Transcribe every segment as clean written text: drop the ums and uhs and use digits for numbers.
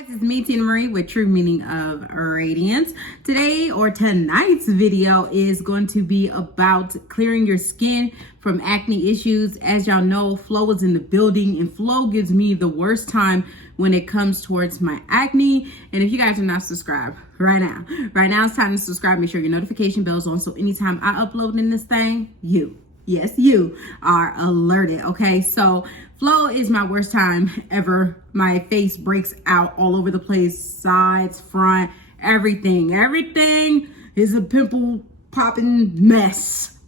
Guys, it's me, Tina Marie, with True Meaning of Radiance. Today or tonight's video is going to be about clearing your skin from acne issues. As y'all know, Flo is in the building, and Flo gives me the worst time when it comes towards my acne. And if you guys are not subscribed right now it's time to subscribe. Make sure your notification bell is on, so anytime I upload in this thing, you are alerted. Okay, so Flo is my worst time ever. My face breaks out all over the place, sides, front, everything is a pimple popping mess,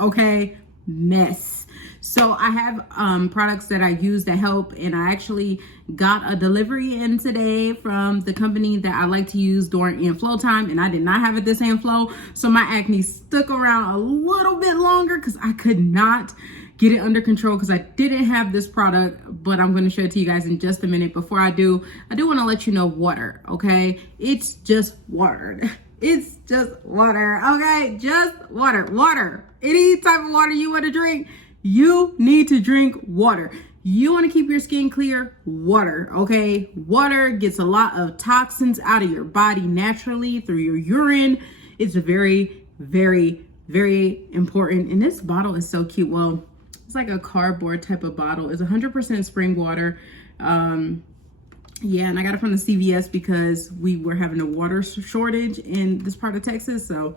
okay, mess. So I have products that I use that help, and I actually got a delivery in today from the company that I like to use during in flow time, and I did not have it this in flow, so my acne stuck around a little bit longer because I could not get it under control because I didn't have this product. But I'm going to show it to you guys in just a minute. Before I do want to let you know water, okay? It's just water. It's just water, okay? Just water. Any type of water you want to drink, you need to drink water. You want to keep your skin clear, water, okay? Water gets a lot of toxins out of your body naturally through your urine. It's very, very, very important. And this bottle is so cute. Well, it's like a cardboard type of bottle. It's 100% spring water. Yeah, and I got it from the CVS because we were having a water shortage in this part of Texas. So,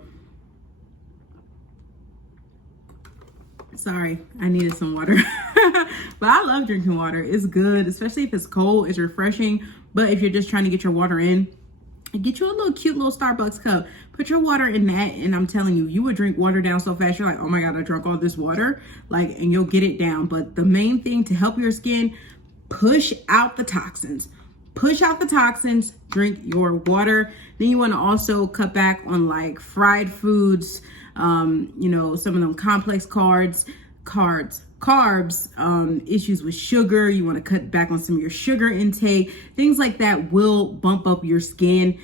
sorry, I needed some water. But I love drinking water. It's good, especially if it's cold. It's refreshing. But if you're just trying to get your water in, get you a little cute little Starbucks cup. Put your water in that, and I'm telling you, you would drink water down so fast. You're like, oh my God, I drank all this water. Like, and you'll get it down. But the main thing to help your skin, push out the toxins. Push out the toxins, drink your water. Then you want to also cut back on like fried foods, you know, some of them complex carbs, issues with sugar. You want to cut back on some of your sugar intake. Things like that will bump up your skin.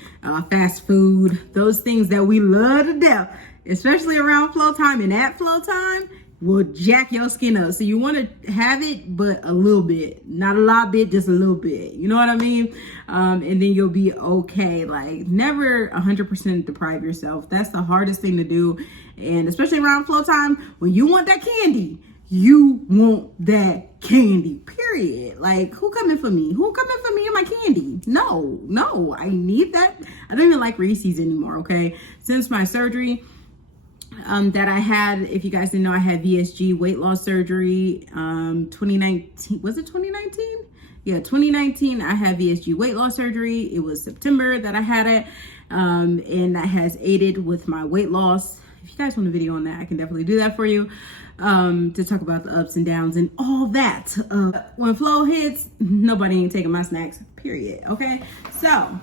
Fast food, those things that we love to death, especially around flow time, and at flow time will jack your skin up. So you want to have it, but a little bit, not a lot bit, just a little bit. You know what I mean? And then you'll be okay. Like, never 100% deprive yourself. That's the hardest thing to do. And especially around flow time, when you want that candy, you want that candy, period. Like, who coming for me? Who coming for me and my candy? No, I need that. I don't even like Reese's anymore, okay? Since my surgery that I had, if you guys didn't know, I had VSG weight loss surgery, 2019, was it 2019? Yeah, 2019, I had VSG weight loss surgery. It was September that I had it, and that has aided with my weight loss. If you guys want a video on that, I can definitely do that for you, to talk about the ups and downs and all that. When flow hits, nobody ain't taking my snacks, period, okay? So,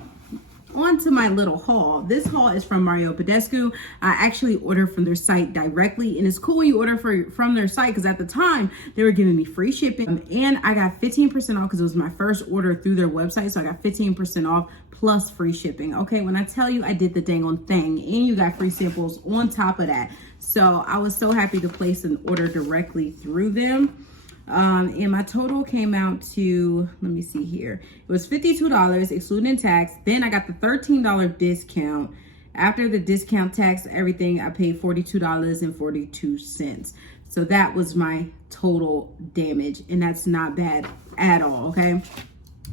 on to my little haul. This haul is from Badescu. I actually ordered from their site directly, and it's cool when you order from their site because at the time they were giving me free shipping, and I got 15% off because it was my first order through their website. So I got 15% off plus free shipping. Okay, when I tell you I did the dang on thing, and you got free samples on top of that. So I was so happy to place an order directly through them. And my total came out to, let me see here, it was $52 excluding tax. Then I got the $13 discount. After the discount, tax, everything, I paid $42.42. So that was my total damage, and that's not bad at all, okay?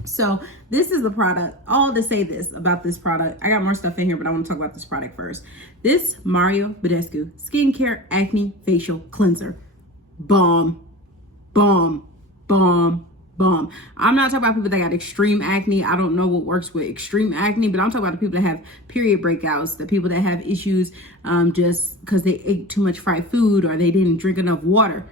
So this is the product. All to say this about this product, I got more stuff in here, but I want to talk about this product first. This Badescu Skincare Acne Facial Cleanser. Bomb. I'm not talking about people that got extreme acne. I don't know what works with extreme acne, but I'm talking about the people that have period breakouts, the people that have issues just because they ate too much fried food or they didn't drink enough water.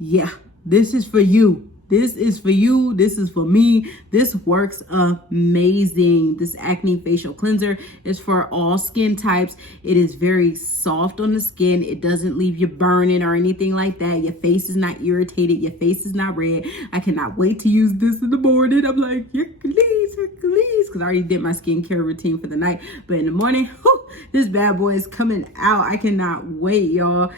Yeah, this is for you. This is for you. This is for me. This works amazing. This acne facial cleanser is for all skin types. It is very soft on the skin. It doesn't leave you burning or anything like that. Your face is not irritated. Your face is not red. I cannot wait to use this in the morning. I'm like, Hercules, because I already did my skincare routine for the night. But in the morning, whew, this bad boy is coming out. I cannot wait, y'all.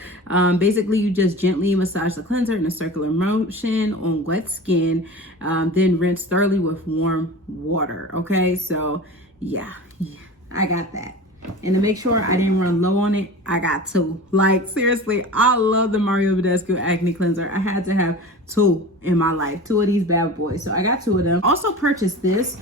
Basically, you just gently massage the cleanser in a circular motion on wet skin, then rinse thoroughly with warm water. Okay, so yeah, I got that. And to make sure I didn't run low on it, I got 2. Like, seriously, I love the Mario Badescu Acne Cleanser. I had to have 2 in my life, 2 of these bad boys. So I got 2 of them. Also purchased this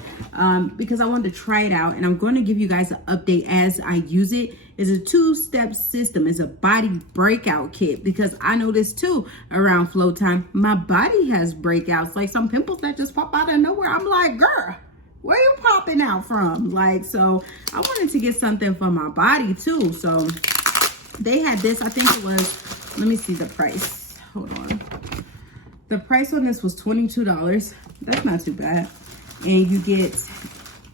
because I wanted to try it out. And I'm going to give you guys an update as I use it. It's a 2-step system. It's a body breakout kit because I noticed too around flow time, my body has breakouts, like some pimples that just pop out of nowhere. I'm like, girl, where you popping out from? Like, so I wanted to get something for my body too. So they had this, I think it was, let me see the price. Hold on. The price on this was $22. That's not too bad. And you get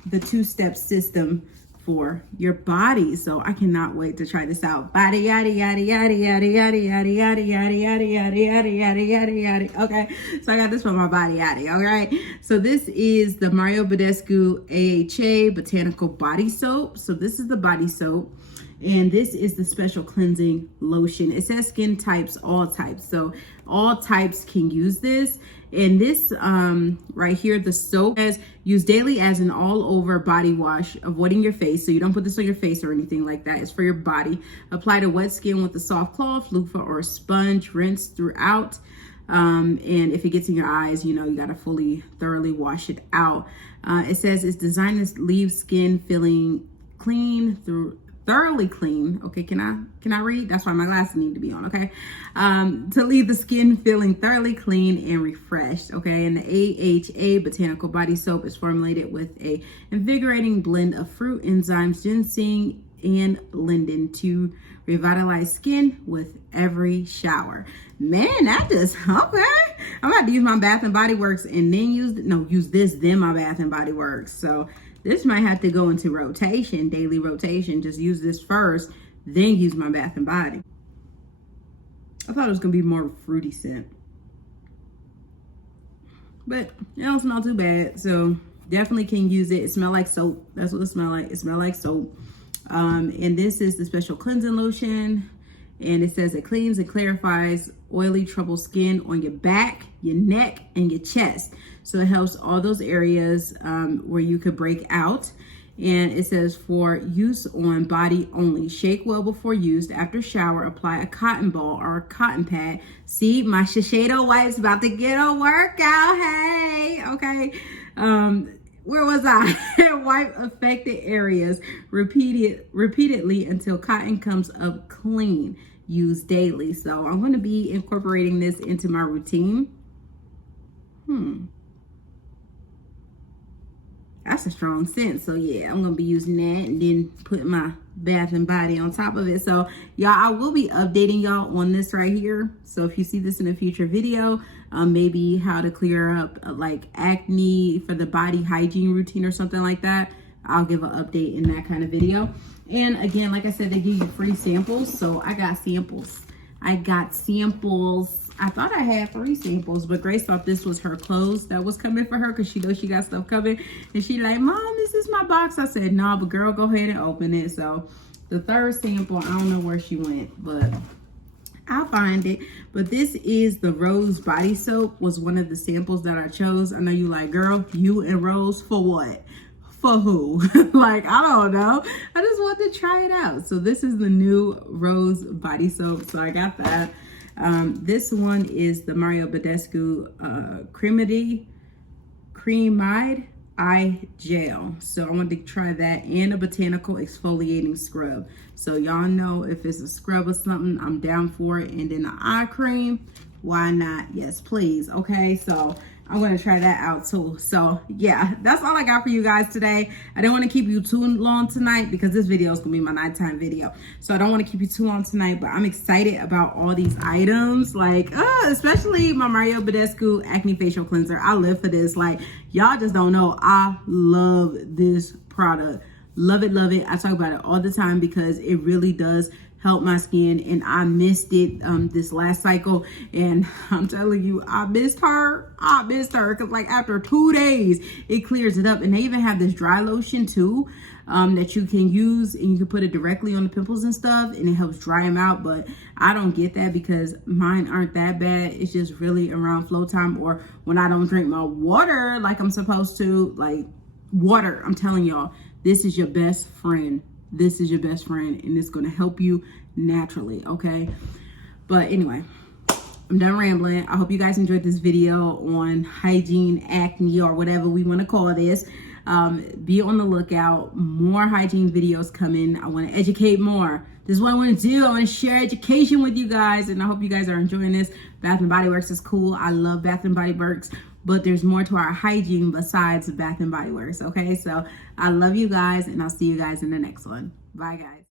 the 2-step system for your body. So I cannot wait to try this out. Body yada yada yada yada yada yada yada yada yada yada yada yada yada yada. Okay, so I got this for my body yada. All right, so this is the Mario Badescu AHA Botanical Body Soap. So this is the body soap, and this is the special cleansing lotion. It says skin types, all types, so all types can use this. And this right here, the soap says use daily as an all over body wash, avoiding your face. So you don't put this on your face or anything like that. It's for your body. Apply to wet skin with a soft cloth, loofah, or a sponge. Rinse throughout. And if it gets in your eyes, you know, you got to thoroughly wash it out. It says it's designed to leave skin feeling clean thoroughly clean. Okay, can I read? That's why my glasses need to be on. Okay, to leave the skin feeling thoroughly clean and refreshed. Okay, and the AHA Botanical Body Soap is formulated with a invigorating blend of fruit enzymes, ginseng, and linden to revitalize skin with every shower. Man, that just okay. I'm about to use my Bath and Body Works and then use this, then my Bath and Body Works. So this might have to go into rotation, daily rotation. Just use this first, then use my Bath and Body. I thought it was gonna be more fruity scent, but it don't smell too bad. So definitely can use it. It smells like soap. That's what it smells like. It smells like soap. And this is the special cleansing lotion. And it says it cleans and clarifies oily, troubled skin on your back, your neck, and your chest. So it helps all those areas where you could break out. And it says for use on body only. Shake well before use. After shower, apply a cotton ball or a cotton pad. See, my Shiseido wife's about to get a workout. Hey, okay. Where was I? Wipe affected areas repeatedly until cotton comes up clean. Use daily. So I'm going to be incorporating this into my routine. That's a strong scent. So yeah, I'm going to be using that and then putting my Bath and Body on top of it. So y'all, I will be updating y'all on this right here. So if you see this in a future video, maybe how to clear up like acne for the body hygiene routine or something like that, I'll give an update in that kind of video. And again, like I said, they give you free samples. So I got samples. I thought I had 3 samples, but Grace thought this was her clothes that was coming for her because she knows she got stuff coming. And she like, Mom, this is my box. I said, no, but girl, go ahead and open it. So the 3rd sample, I don't know where she went, but I'll find it. But this is the Rose Body Soap, was one of the samples that I chose. I know you like, girl, you and Rose for what? For who? Like, I don't know. I just wanted to try it out. So this is the new Rose Body Soap. So I got that. This one is the Mario Badescu Creamide Eye Gel. So I wanted to try that, and a botanical exfoliating scrub. So y'all know if it's a scrub or something, I'm down for it. And then the eye cream, why not? Yes, please. Okay, so I'm going to try that out too. So yeah, that's all I got for you guys today. I don't want to keep you too long tonight because this video is going to be my nighttime video. So I don't want to keep you too long tonight, but I'm excited about all these items. Like, especially my Mario Badescu Acne Facial Cleanser. I live for this. Like, y'all just don't know. I love this product. Love it, love it. I talk about it all the time because it really does help my skin, and I missed it this last cycle, and I'm telling you, I missed her because like after 2 days it clears it up. And they even have this dry lotion too that you can use, and you can put it directly on the pimples and stuff, and it helps dry them out. But I don't get that because mine aren't that bad. It's just really around flow time or when I don't drink my water like I'm supposed to. Like water, I'm telling y'all, this is your best friend. This is your best friend, and it's going to help you naturally, okay? But anyway, I'm done rambling. I hope you guys enjoyed this video on hygiene, acne, or whatever we want to call this. Be on the lookout. More hygiene videos coming. I want to educate more. This is what I want to do. I want to share education with you guys, and I hope you guys are enjoying this. Bath and Body Works is cool. I love Bath and Body Works, but there's more to our hygiene besides Bath and Body Works, okay? So I love you guys, and I'll see you guys in the next one. Bye, guys.